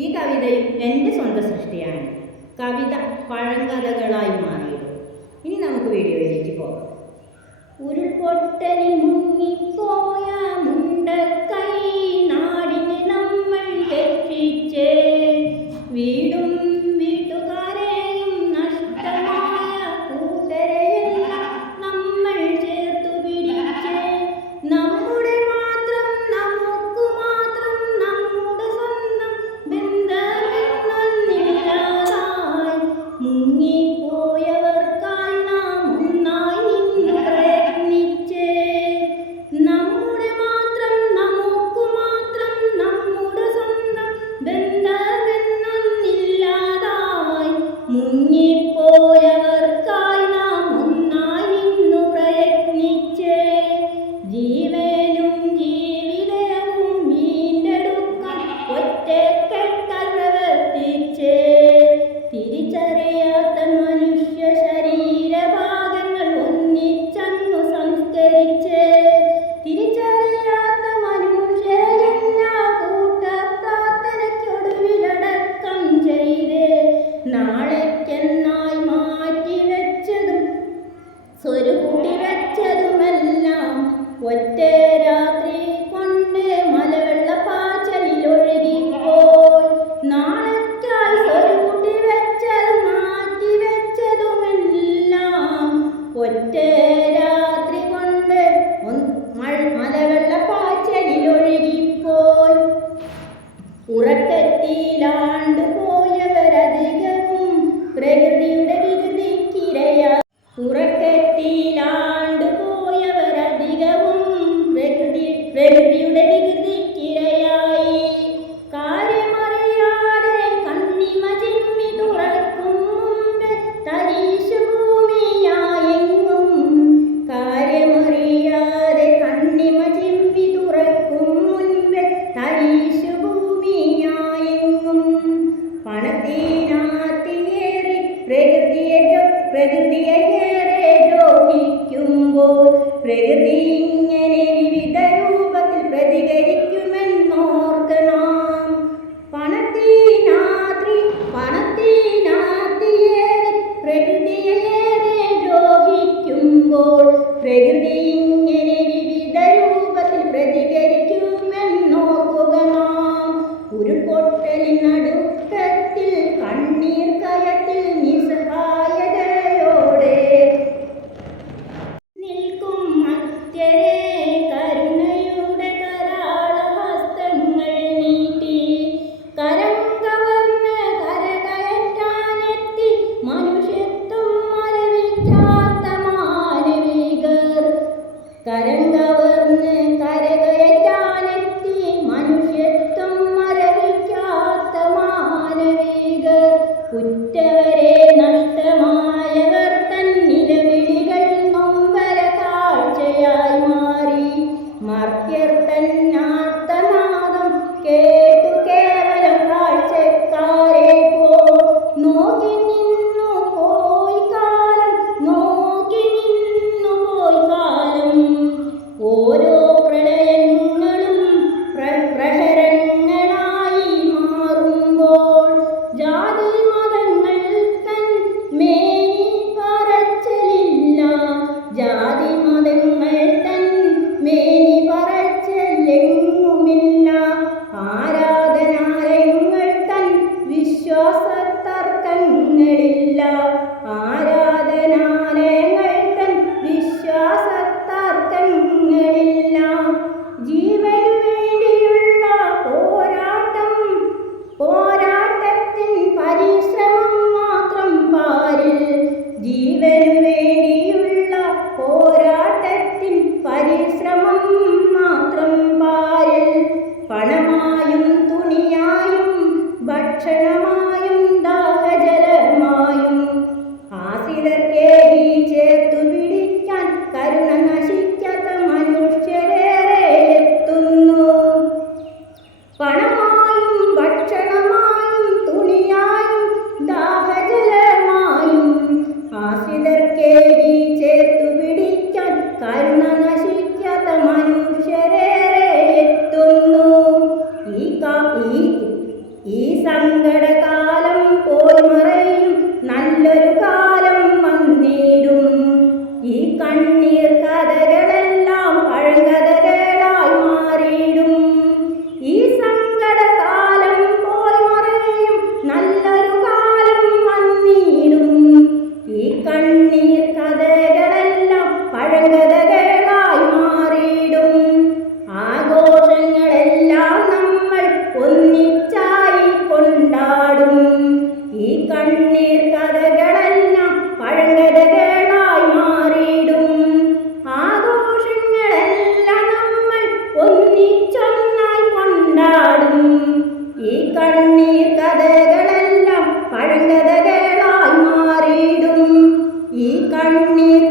ഈ കവിതയും എൻ്റെ സ്വന്തം സൃഷ്ടിയാണ്. കവിത പഴങ്കഥകളായി മാറിയത്. ഇനി നമുക്ക് വീഡിയോയിലേക്ക് പോകാം. ഉരുൾപൊട്ടലിൽ മുങ്ങിപ്പോയ മുണ്ടക്കൈ നാടിനെ നമ്മൾ രക്ഷിച്ചേ. വീടും വീട്ടുകാരെയും നഷ്ടമായ കൂട്ടരെയെല്ലാം നമ്മൾ ചേർത്തു പിടിച്ചേ. നമ്മുടെ മാത്രം നമുക്ക് മാത്രം നമ്മുടെ സ്വന്തം ബന്ധമെന്നൊന്നില്ലാതായി മുങ്ങിപ്പോയവർക്കായി നാം ഒന്നായി നിന്ന് പ്രയത്നിച്ചേ. നമ്മുടെ മാത്രം നമുക്ക് മാത്രം നമ്മുടെ സ്വന്തം ബന്ധമെന്നൊന്നില്ലാതായി മുങ്ങിപ്പോയവർക്കായി നാം ഒന്നായി നിന്ന് പ്രയത്നിച്ചേ. ജീവനും ജീവിതവും വീണ്ടെടുക്കാൻ ഒറ്റക്കെട്ടായി പ്രവർത്തിച്ചേ. തിരിച്ചറിയാത്ത മനുഷ്യ ശരീരഭാഗങ്ങൾ ഒന്നിച്ചങ്ങു സംസ്കരിച്ചേ. തിരിച്ചറിയാത്ത മനുഷ്യരെല്ലാം കൂട്ടപ്രാർത്ഥനയ്ക്കൊടുവിലടക്കം ചെയ്തേ. നാളേക്കെന്നായി മാറ്റിവെച്ചതും സ്വരുകൂട്ടി വെച്ചതുമെല്ലാം ഒറ്റ രാത്രി കൊണ്ട് മലവെള്ളപ്പാച്ചിലിൽ ഒഴുകിപ്പോയി. നാളേക്കായി സ്വരുകൂട്ടി വെച്ചതും മാറ്റിവെച്ചതുമെല്ലാം ഒറ്റ രാത്രി കൊണ്ട് മലവെള്ളപ്പാച്ചിലിൽ ഒഴുകിപ്പോയി. ഉറക്കത്തിലാണ്ടു പോയവരധികവും പ്രകൃതിയുടെ വികൃതിക്കിരയായി. ഉറക്കത്തിലാണ്ടു പോയവരധികവും പ്രകൃതിയുടെ വികൃതിക്കിരയായി. കാര്യമറിയാതെ കണ്ണിമ ചിമ്മി തുറക്കും മുമ്പ് തരീശു ഭൂമിയായെങ്ങും. കാര്യമറിയാതെ കണ്ണിമ ചിമ്മി തുറക്കും മുൻപ് തരീശു ഭൂമിയായെങ്ങും. പണത്തിനാർത്തിയേറി പ്രകൃതിയേറെ ദ്രോഹിക്കുമ്പോൾ പ്രകൃതി ഇങ്ങനെ വിവിധ രൂപത്തിൽ പ്രതികരിക്കുമെന്നോർക്കണം. പണത്തിനാർത്തിയേറി പ്രകൃതിയേറെ ദ്രോഹിക്കുമ്പോൾ പ്രകൃതി ഇങ്ങനെ വിവിധ രൂപത്തിൽ പ്രതികരിക്കുമെന്നോർക്കുക നാം. ഉരുൾപൊട്ടലിനടുക്കത്തിൽ കണ്ണീർ കയത്തിൽ നിസ്സഹായതയോടെ നിൽക്കും മധ്യരെ കരുണയുടെ കരാളഹസ്തങ്ങൾ നീട്ടി. കരം കവർന്ന് കരകയറ്റാനെത്തി മനുഷ്യത്വം മരവിക്കാത്ത മാനവികർ. കരം കവർന്ന് കരകയറ്റാനെത്തി മനുഷ്യത്വം മരവിക്കാത്ത മാനവികർ. ഉറ്റവരെ നഷ്ടമായവർ തൻ നിലവിളികൾ നൊമ്പര കാഴ്ചയായി മാറി. മർത്യർ തൻ ആർത്തനാദം കേട്ടു കേവലം കാഴ്ചക്കാരെ പോൽ നോക്കി നിന്നു പോയി കാലം. നോക്കി നിന്നു പോയി കാലം. ഓരോ പ്രളയങ്ങളും പ്രഹരങ്ങളായി മാറുമ്പോൾ ജാതി മതങ്ങൾ തൻ മേനി പറച്ചലില്ല. ജാതി മതങ്ങൾ തൻ മേനി പറച്ചലെങ്ങുമില്ല. ആരാധനാലയങ്ങൾ തൻ വിശ്വാസത്തർക്കങ്ങളില്ല. ആരാധനാലയങ്ങൾ തൻ വിശ്വാസത്തർക്കങ്ങളില്ല. ജീവനു വേണ്ടിയുള്ള പോരാട്ടത്തിൻ പരിശ്രമം മാത്രം പാരിൽ. ജീവനു വേണ്ടിയുള്ള പോരാട്ടത്തിൻ പരിശ്രമം മാത്രം പാരിൽ. പണമായും തുണിയായും ഭക്ഷണമായും ദാഹജലമായും ആശ്രിതർക്കേകി ചേർത്തു പിടിക്കാൻ കരുണ നശിക്കാത്ത മനുഷ്യരേറെ എത്തുന്നു. പണമായും ഭക്ഷണമായും തുണിയായും ദാഹജലമായും ആശ്രിതർക്കേകി ചേർത്തു പിടിക്കാൻ കരുണ നശിക്കാത്ത മനുഷ്യരേറെ എത്തുന്നു. ഈ സങ്കടകാലം പോയി മറയും, നല്ലൊരു കാലം വന്നിടും. ഈ കണ്ണീർ കഥകളെല്ലാം പഴങ്കഥകളായി മാറിയിടും. ഈ സങ്കടകാലം പോയി മറയും, നല്ലൊരു കാലം വന്നിടും. ഈ കണ്ണീർ കഥകളെല്ലാം പഴങ്കഥകളായി മാറിയിടും. ആഘോഷങ്ങളെല്ലാം നമ്മൾ ഒന്നിച്ചായി കൊണ്ടാടും. ഈ കണ്ണീർ കഥകളെല്ലാം പഴങ്കഥകളായി മാറിയിടും. ആഘോഷങ്ങളെല്ലാം നമ്മൾ ഒന്നിച്ചൊന്നായി കൊണ്ടാടും. ഈ കണ്ണീർ കഥകളെല്ലാം പഴങ്കഥകളായി മാറിയിടും. ഈ കണ്ണീർ